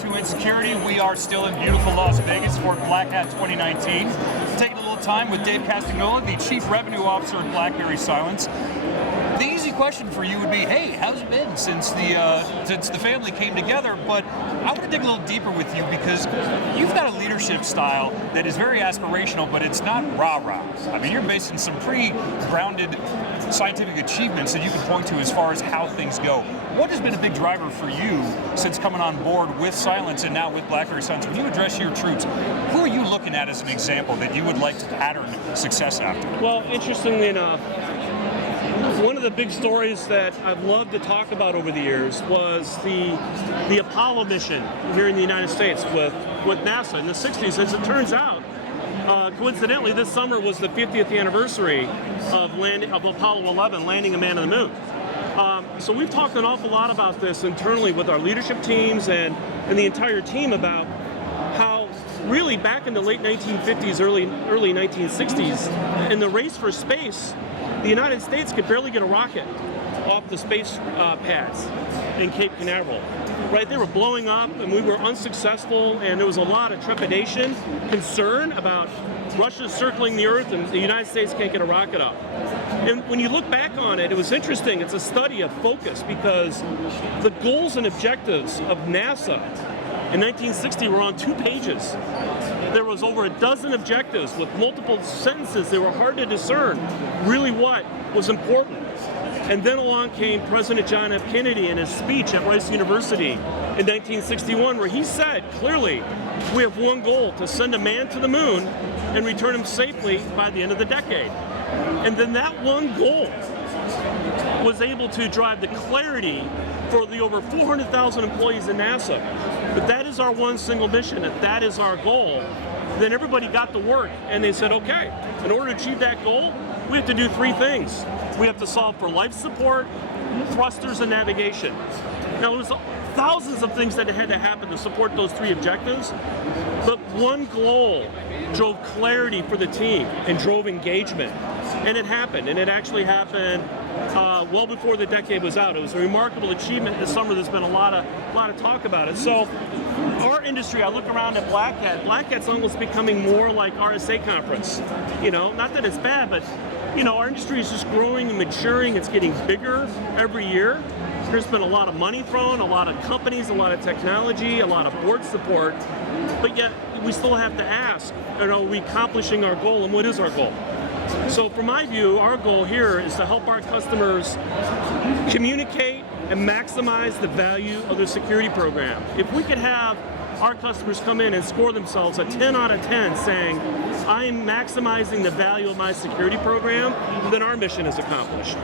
to InSecurity. We are still in beautiful Las Vegas for Black Hat 2019. Taking a little time with Dave Castignola, the Chief Revenue Officer at BlackBerry Cylance. The easy question for you would be, hey, how's it been since the family came together? But I want to dig a little deeper with you because you've got a leadership style that is very aspirational, but it's not rah-rah. I mean, you're based in some pretty grounded scientific achievements that you can point to as far as how things go. What has been a big driver for you since coming on board with Cylance and now with BlackBerry Cylance? When you address your troops, who are you looking at as an example that you would like to pattern success after? Well, interestingly enough, one of the big stories that I've loved to talk about over the years was the Apollo mission here in the United States with NASA in the 60s. As it turns out, coincidentally, this summer was the 50th anniversary of Apollo 11 landing a man on the moon. So we've talked an awful lot about this internally with our leadership teams and the entire team about how really back in the late 1950s, early 1960s, in the race for space, the United States could barely get a rocket off the space pads in Cape Canaveral. Right, they were blowing up and we were unsuccessful, and there was a lot of trepidation, concern about Russia circling the Earth and the United States can't get a rocket up. And when you look back on it, it was interesting. It's a study of focus because the goals and objectives of NASA in 1960 were on 2 pages. There was over a dozen objectives with multiple sentences. They were hard to discern really what was important. And then along came President John F. Kennedy in his speech at Rice University in 1961, where he said clearly, we have one goal: to send a man to the moon and return him safely by the end of the decade. And then that one goal was able to drive the clarity for the over 400,000 employees in NASA. But that is our one single mission, if that is our goal, then everybody got to work and they said, okay, in order to achieve that goal, we have to do 3 things. We have to solve for life support, thrusters, and navigation. Now, there's thousands of things that had to happen to support those 3 objectives, but one goal drove clarity for the team and drove engagement. And it happened, and it actually happened well before the decade was out. It was a remarkable achievement this summer. There's been a lot of talk about it. So our industry, I look around at Black Hat. Black Hat's almost becoming more like RSA conference. You know, not that it's bad, but you know, our industry is just growing and maturing. It's getting bigger every year. There's been a lot of money thrown, a lot of companies, a lot of technology, a lot of board support, but yet we still have to ask, are we accomplishing our goal, and what is our goal? So from my view, our goal here is to help our customers communicate and maximize the value of their security program. If we could have our customers come in and score themselves a 10 out of 10 saying, I'm maximizing the value of my security program, then our mission is accomplished.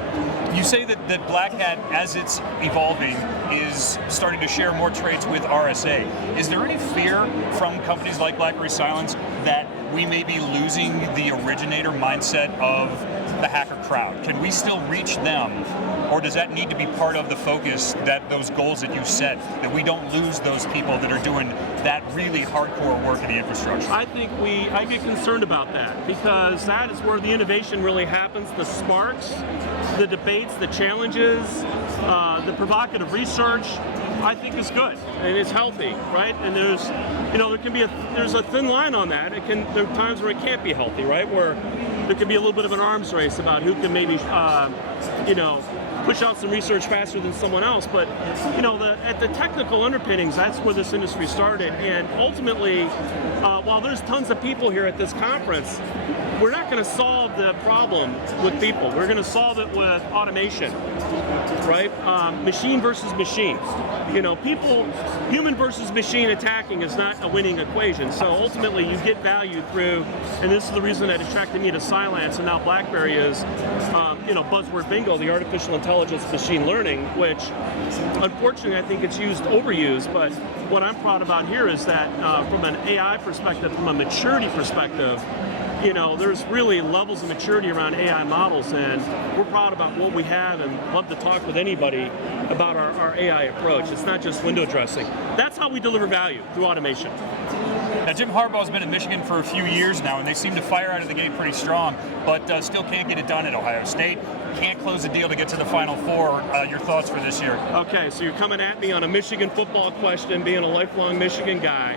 You say that Black Hat, as it's evolving, is starting to share more traits with RSA. Is there any fear from companies like BlackBerry Cylance that we may be losing the originator mindset of the hacker crowd? Can we still reach them, or does that need to be part of the focus, that those goals that you set, that we don't lose those people that are doing that really hardcore work in the infrastructure? I think I get concerned about that, because that is where the innovation really happens. The sparks, the debates, the challenges, the provocative research, I think is good and it's healthy, right? And there's a thin line on that. There are times where it can't be healthy, right? Where there could be a little bit of an arms race about who can maybe, push out some research faster than someone else. But at the technical underpinnings, that's where this industry started. And ultimately, while there's tons of people here at this conference, we're not going to solve the problem with people. We're going to solve it with automation, right? Machine versus machine. Human versus machine attacking is not a winning equation. So ultimately, you get value through, and this is the reason that attracted me to Cylance and now BlackBerry is, buzzword bingo, the artificial intelligence machine learning, which unfortunately I think it's overused, but what I'm proud about here is that from an AI perspective, from a maturity perspective, there's really levels of maturity around AI models, and we're proud about what we have and love to talk with anybody about our AI approach. It's not just window dressing. That's how we deliver value, through automation. Now, Jim Harbaugh's been in Michigan for a few years now, and they seem to fire out of the gate pretty strong, but still can't get it done at Ohio State. Can't close the deal to get to the Final Four. Your thoughts for this year? Okay, so you're coming at me on a Michigan football question, being a lifelong Michigan guy.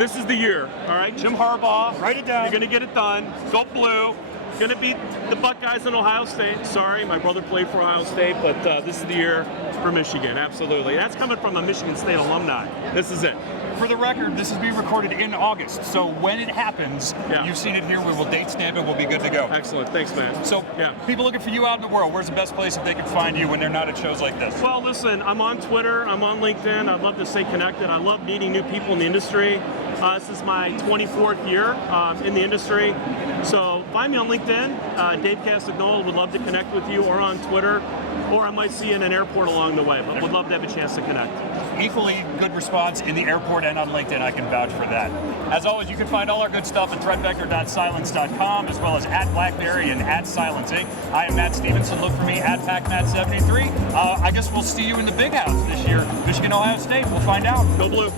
This is the year, all right? Jim Harbaugh. Write it down. You're going to get it done. Go blue. Going to beat the Buckeyes in Ohio State. Sorry, my brother played for Ohio State, but this is the year for Michigan, absolutely. That's coming from a Michigan State alumni. This is it. For the record, this is being recorded in August, so when it happens, you've seen it here. We will date stamp it. We'll be good to go. Excellent. Thanks, man. So, people looking for you out in the world, where's the best place if they can find you when they're not at shows like this? Well, listen, I'm on Twitter. I'm on LinkedIn. I'd love to stay connected. I love meeting new people in the industry. This is my 24th year in the industry. So find me on LinkedIn. Dave Castignola, would love to connect with you, or on Twitter, or I might see you in an airport along the way, but would love to have a chance to connect. Equally good response in the airport and on LinkedIn. I can vouch for that. As always, you can find all our good stuff at threatvector.cylance.com, as well as at BlackBerry and at Cylance Inc. I am Matt Stephenson. Look for me at PacMatt73. I guess we'll see you in the big house this year, Michigan, Ohio State. We'll find out. Go blue.